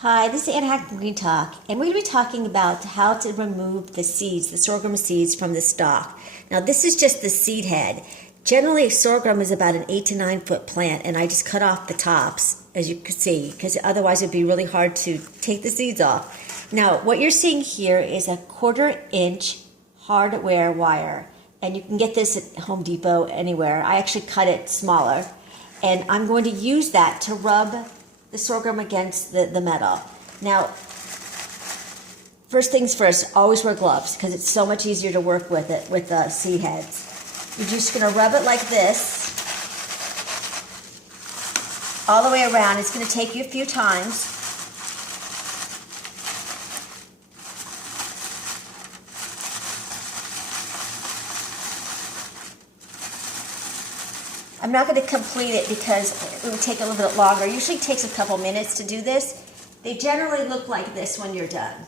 Hi, this is Anna Hack from Green Talk, and we're going to be talking about how to remove the seeds, the sorghum seeds from the stalk. Now, this is just the seed head. Generally, sorghum is about an 8 to 9 foot plant, and I just cut off the tops, as you can see, because otherwise it would be really hard to take the seeds off. Now, what you're seeing here is a 1/4 inch hardware wire, and you can get this at Home Depot anywhere. I actually cut it smaller, and I'm going to use that to rub the sorghum against the metal. Now, first things first, always wear gloves because it's so much easier to work with it with the seed heads. You're just going to rub it like this all the way around. It's going to take you a few times. I'm not going to complete it because it will take a little bit longer. It usually takes a couple minutes to do this. They generally look like this when you're done.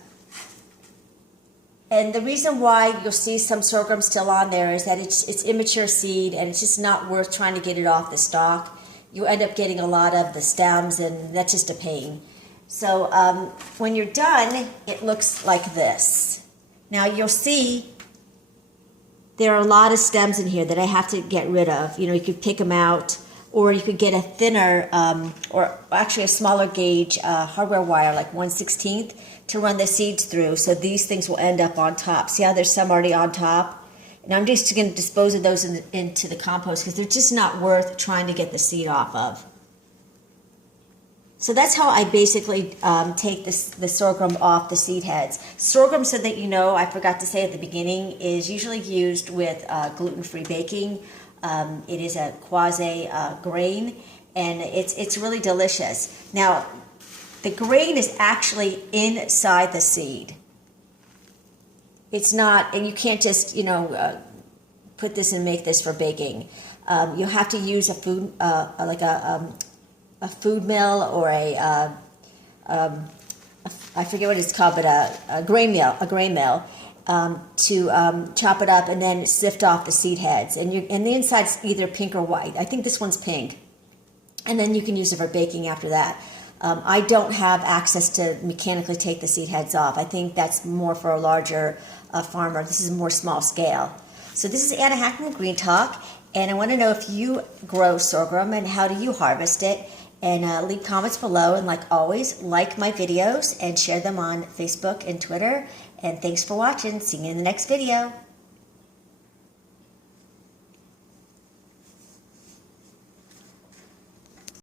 And the reason why you'll see some sorghum still on there is that it's immature seed and it's just not worth trying to get it off the stalk. You end up getting a lot of the stems and that's just a pain. So when you're done, it looks like this. Now you'll see there are a lot of stems in here that I have to get rid of. You know, you could pick them out, or you could get a thinner, or actually a smaller gauge hardware wire, like 1/16, to run the seeds through. So these things will end up on top. See how there's some already on top? And I'm just going to dispose of those into the compost because they're just not worth trying to get the seed off of. So that's how I basically take the sorghum off the seed heads. Sorghum, so that you know, I forgot to say at the beginning, is usually used with gluten-free baking. It is a quasi grain, and it's really delicious. Now, the grain is actually inside the seed. It's not, and you can't just put this and make this for baking. You'll have to use a food a food mill or I forget what it's called, but a grain mill to chop it up and then sift off the seed heads. And the inside's either pink or white. I think this one's pink. And then you can use it for baking after that. I don't have access to mechanically take the seed heads off. I think that's more for a larger farmer. This is more small scale. So this is Anna Hack from Green Talk, and I want to know if you grow sorghum and how do you harvest it. And leave comments below, and like always, like my videos and share them on Facebook and Twitter. And thanks for watching. See you in the next video.